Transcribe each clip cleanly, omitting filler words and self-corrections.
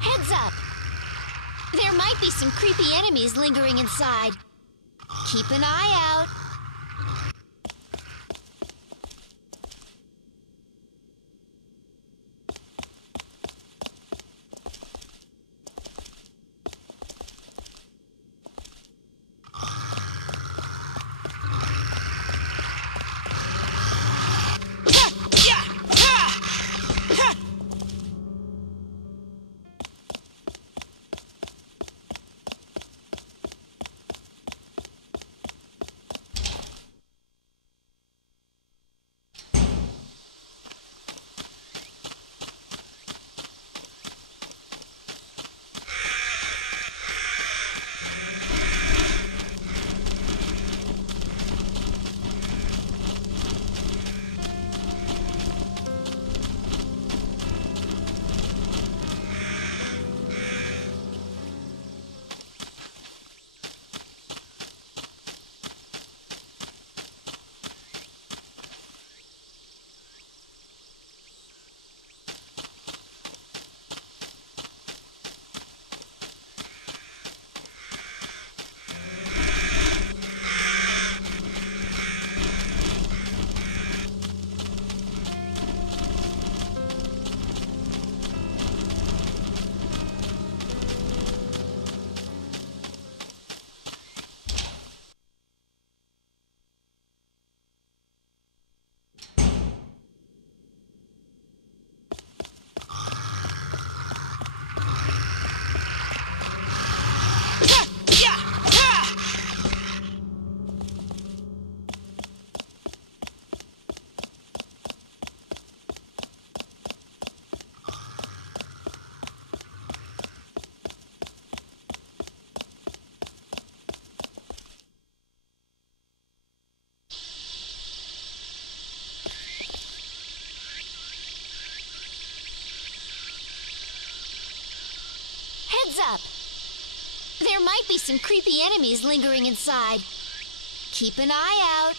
Heads up! There might be some creepy enemies lingering inside. Keep an eye out. Heads up! There might be some creepy enemies lingering inside. Keep an eye out.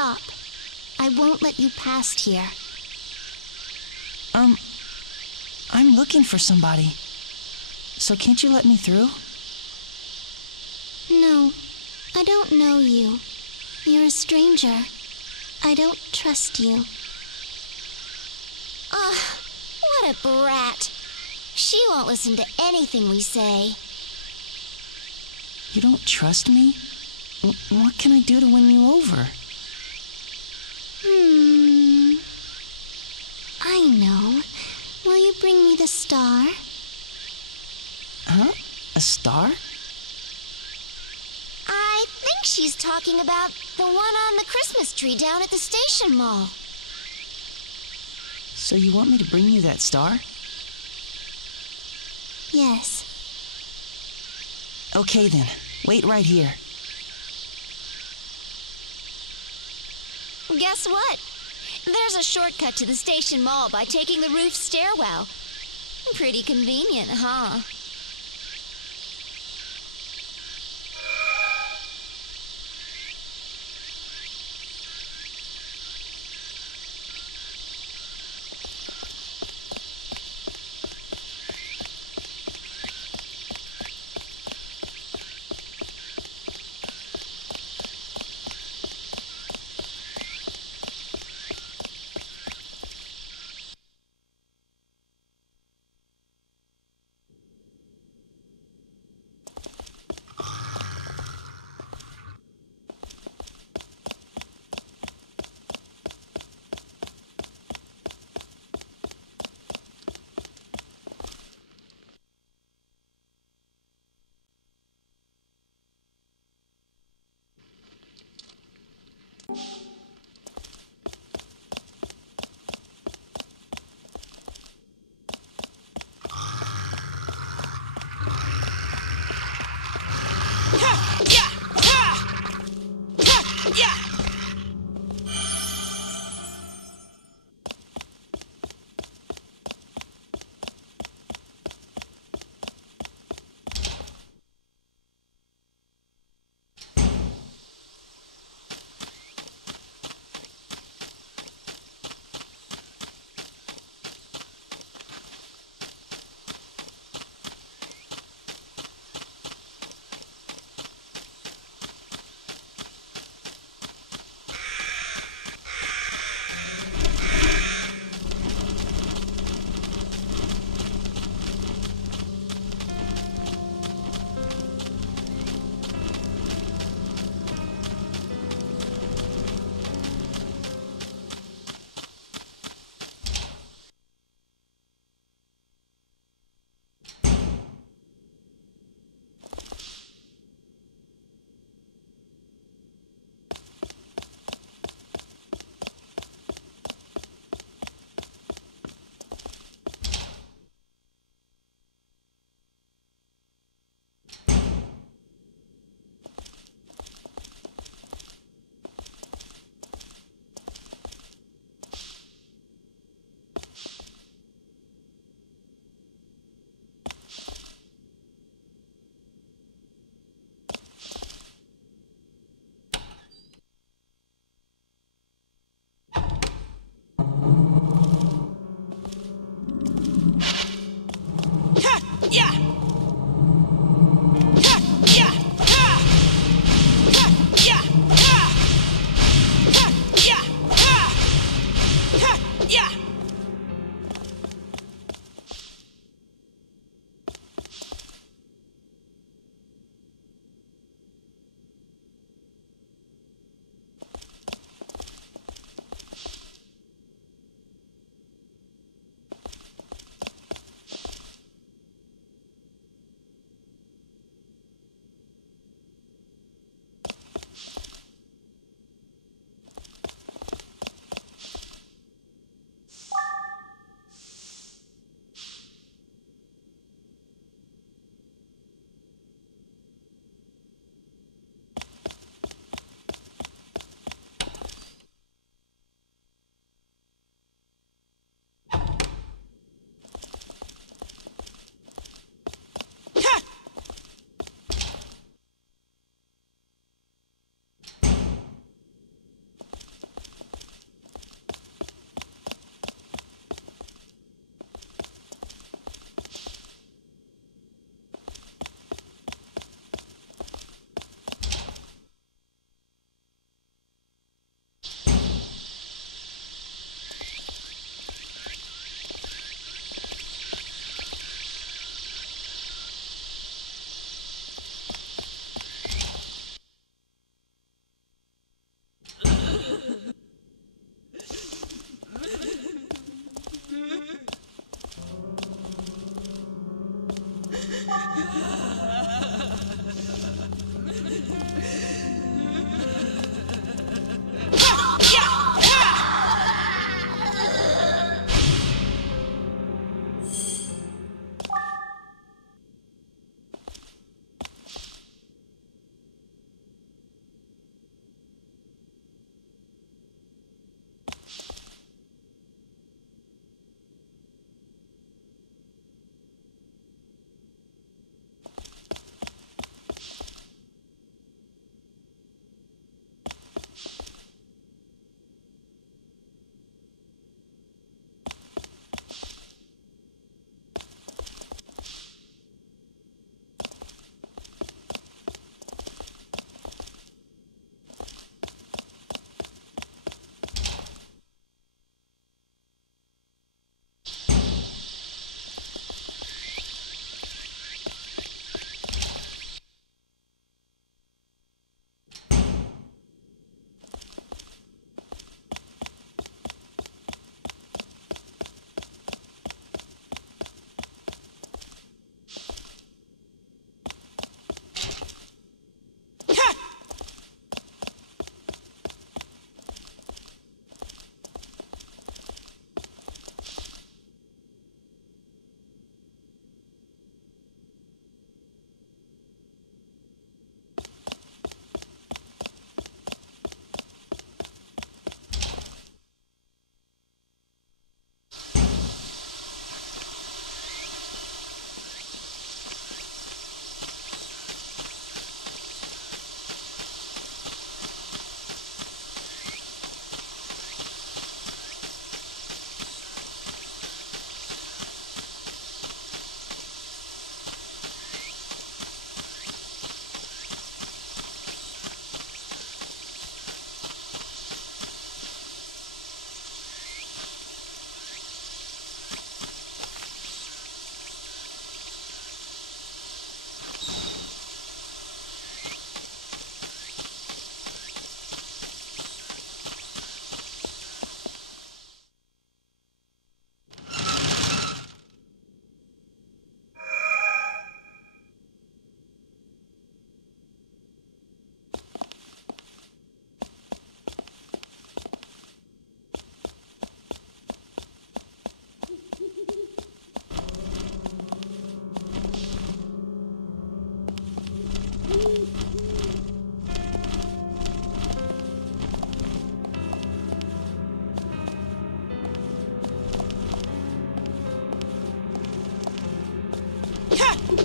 stop. I won't let you past here. I'm looking for somebody. So can't you let me through? No, I don't know you. You're a stranger. I don't trust you. What a brat. She won't listen to anything we say. You don't trust me? What can I do to win you over? I know. Will you bring me the star? Huh? A star? I think she's talking about the one on the Christmas tree down at the station mall. So you want me to bring you that star? Yes. Okay then, wait right here. Guess what? There's a shortcut to the station mall by taking the roof stairwell. Pretty convenient, huh?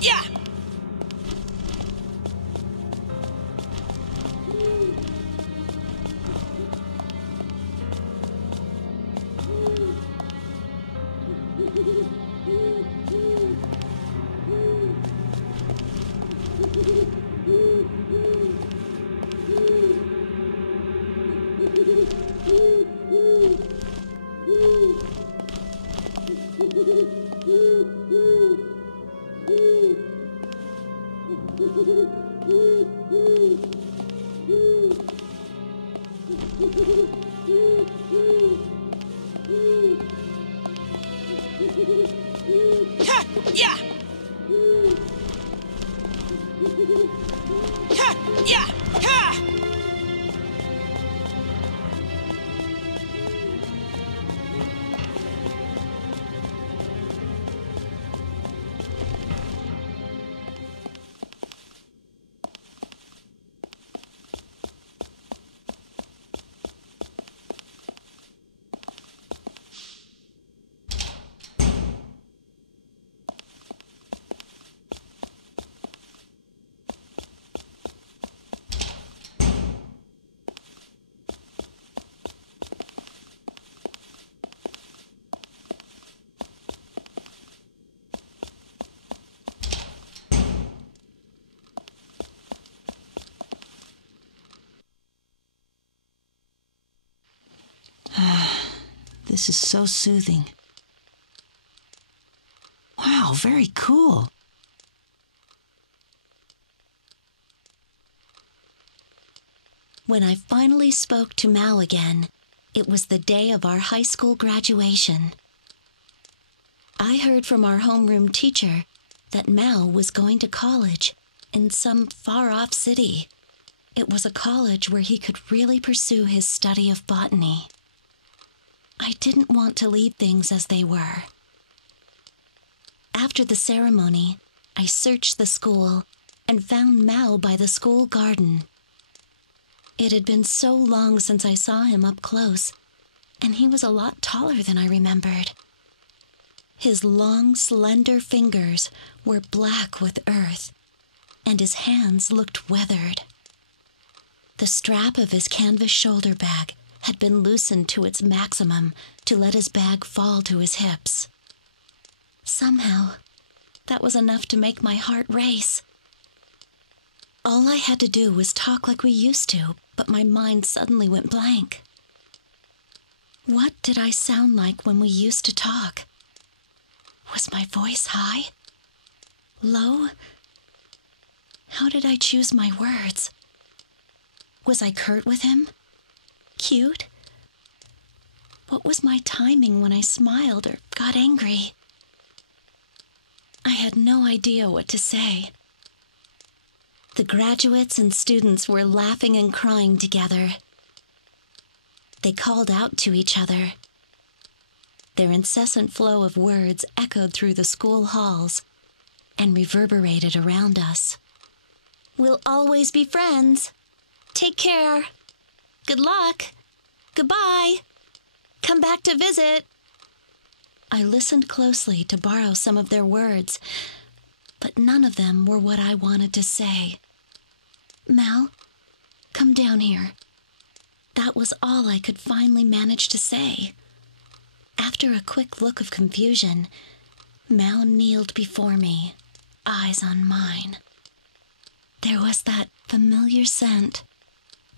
Yeah! Yeah! Yeah! Yeah! This is so soothing. Wow, very cool. When I finally spoke to Mao again, it was the day of our high school graduation. I heard from our homeroom teacher that Mao was going to college in some far-off city. It was a college where he could really pursue his study of botany. I didn't want to leave things as they were. After the ceremony, I searched the school and found Mao by the school garden. It had been so long since I saw him up close, and he was a lot taller than I remembered. His long, slender fingers were black with earth, and his hands looked weathered. The strap of his canvas shoulder bag had been loosened to its maximum to let his bag fall to his hips. Somehow, that was enough to make my heart race. All I had to do was talk like we used to, but my mind suddenly went blank. What did I sound like when we used to talk? Was my voice high? Low? How did I choose my words? Was I curt with him? Cute? What was my timing when I smiled or got angry? I had no idea what to say. The graduates and students were laughing and crying together. They called out to each other. Their incessant flow of words echoed through the school halls and reverberated around us. We'll always be friends. Take care. Good luck. Goodbye. Come back to visit. I listened closely to borrow some of their words, but none of them were what I wanted to say. Mal, come down here. That was all I could finally manage to say. After a quick look of confusion, Mal kneeled before me, eyes on mine. There was that familiar scent,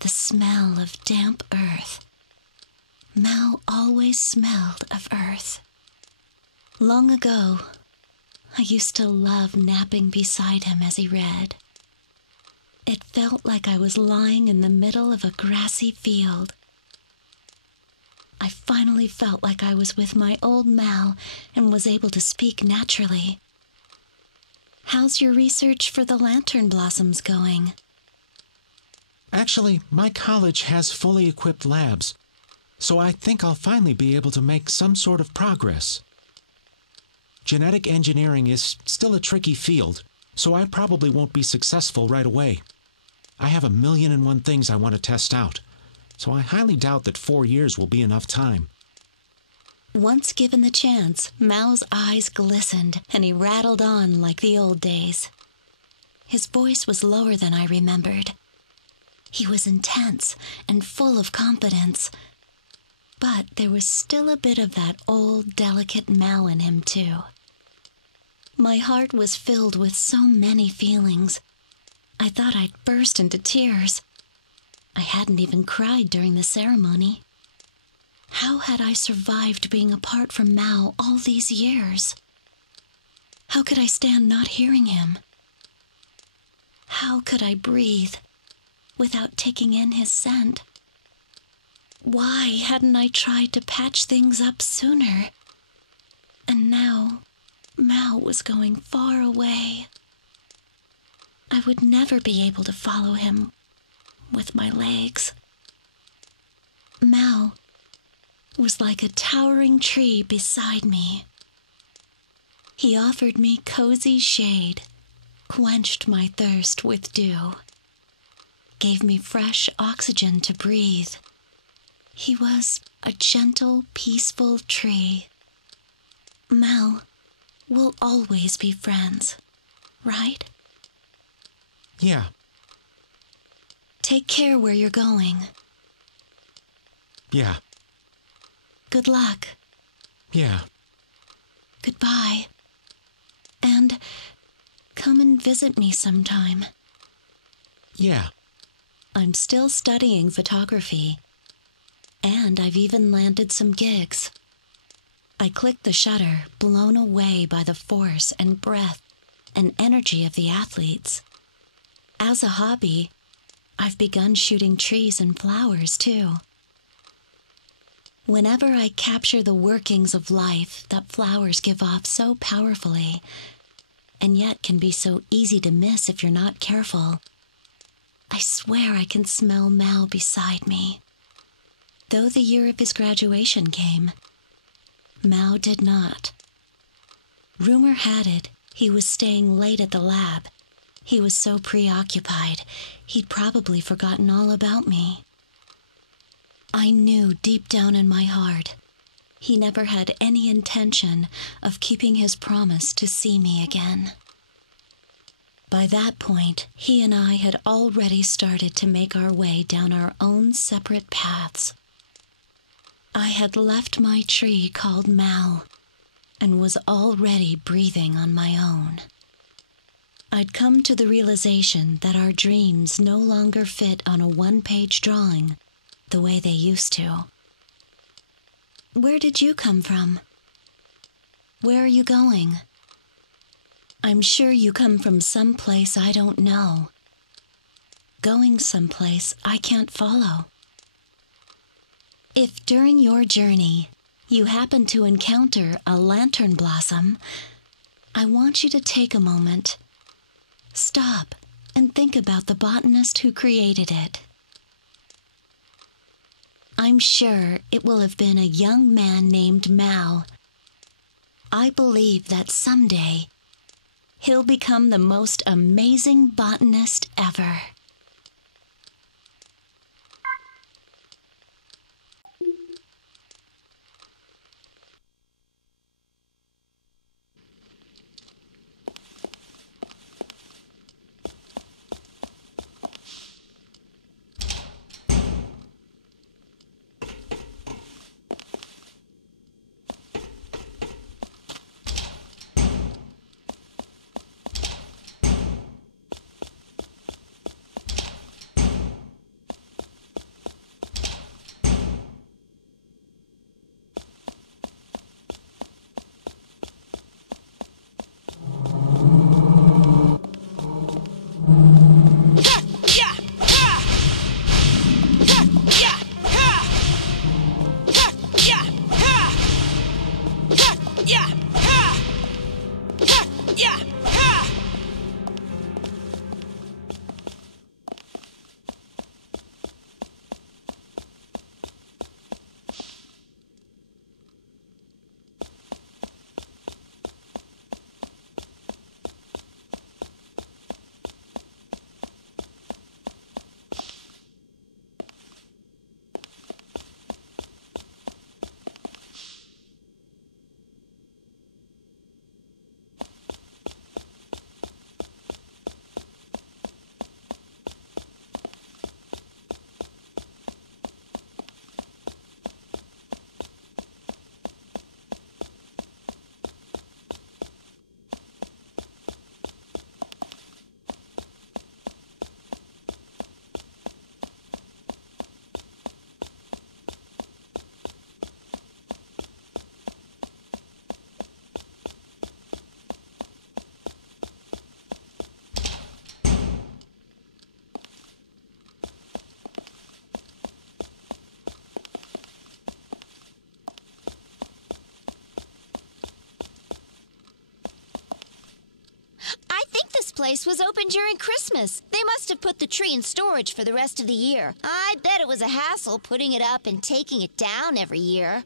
the smell of damp earth. Mal always smelled of earth. Long ago, I used to love napping beside him as he read. It felt like I was lying in the middle of a grassy field. I finally felt like I was with my old Mal and was able to speak naturally. How's your research for the lantern blossoms going? Actually, my college has fully equipped labs, so I think I'll finally be able to make some sort of progress. Genetic engineering is still a tricky field, so I probably won't be successful right away. I have 1,000,001 things I want to test out, so I highly doubt that 4 years will be enough time. Once given the chance, Mao's eyes glistened and he rattled on like the old days. His voice was lower than I remembered. He was intense and full of confidence, but there was still a bit of that old, delicate Mao in him, too. My heart was filled with so many feelings. I thought I'd burst into tears. I hadn't even cried during the ceremony. How had I survived being apart from Mao all these years? How could I stand not hearing him? How could I breathe without taking in his scent? Why hadn't I tried to patch things up sooner? And now, Mao was going far away. I would never be able to follow him with my legs. Mao was like a towering tree beside me. He offered me cozy shade, quenched my thirst with dew, gave me fresh oxygen to breathe. He was a gentle, peaceful tree. Mao, we'll always be friends, right? Yeah. Take care where you're going. Yeah. Good luck. Yeah. Goodbye. And come and visit me sometime. Yeah. I'm still studying photography, and I've even landed some gigs. I clicked the shutter, blown away by the force and breath and energy of the athletes. As a hobby, I've begun shooting trees and flowers, too. Whenever I capture the workings of life that flowers give off so powerfully, and yet can be so easy to miss if you're not careful, I swear I can smell Mao beside me. Though the year of his graduation came, Mao did not. Rumor had it he was staying late at the lab. He was so preoccupied, he'd probably forgotten all about me. I knew deep down in my heart he never had any intention of keeping his promise to see me again. By that point, he and I had already started to make our way down our own separate paths. I had left my tree called Mao and was already breathing on my own. I'd come to the realization that our dreams no longer fit on a one-page drawing the way they used to. Where did you come from? Where are you going? I'm sure you come from some place I don't know. Going someplace I can't follow. If during your journey you happen to encounter a lantern blossom, I want you to take a moment. Stop and think about the botanist who created it. I'm sure it will have been a young man named Mao. I believe that someday he'll become the most amazing botanist ever. place was open during Christmas. They must have put the tree in storage for the rest of the year. I bet it was a hassle putting it up and taking it down every year.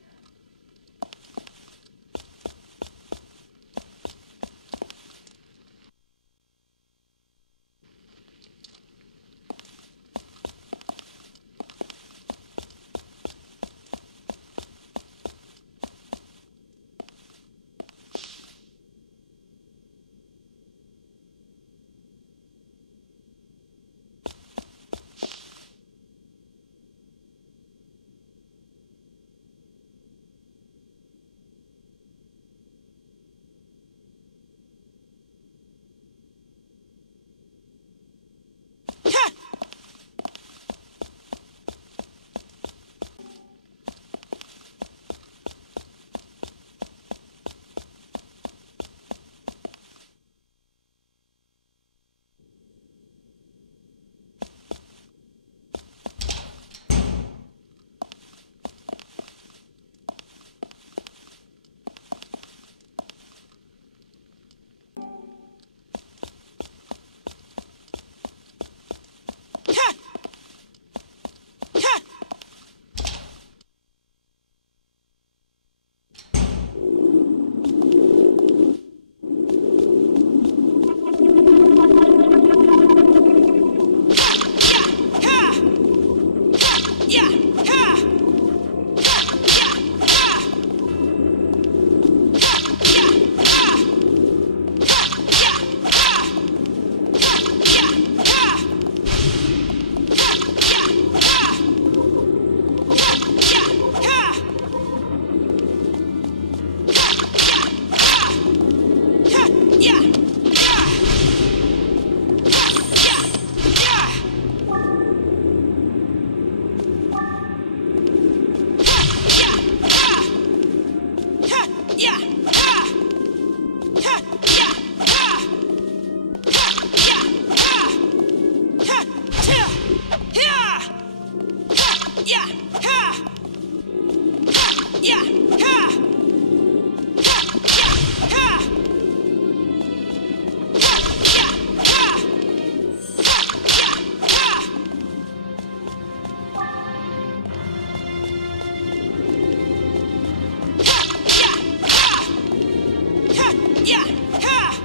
Yeah!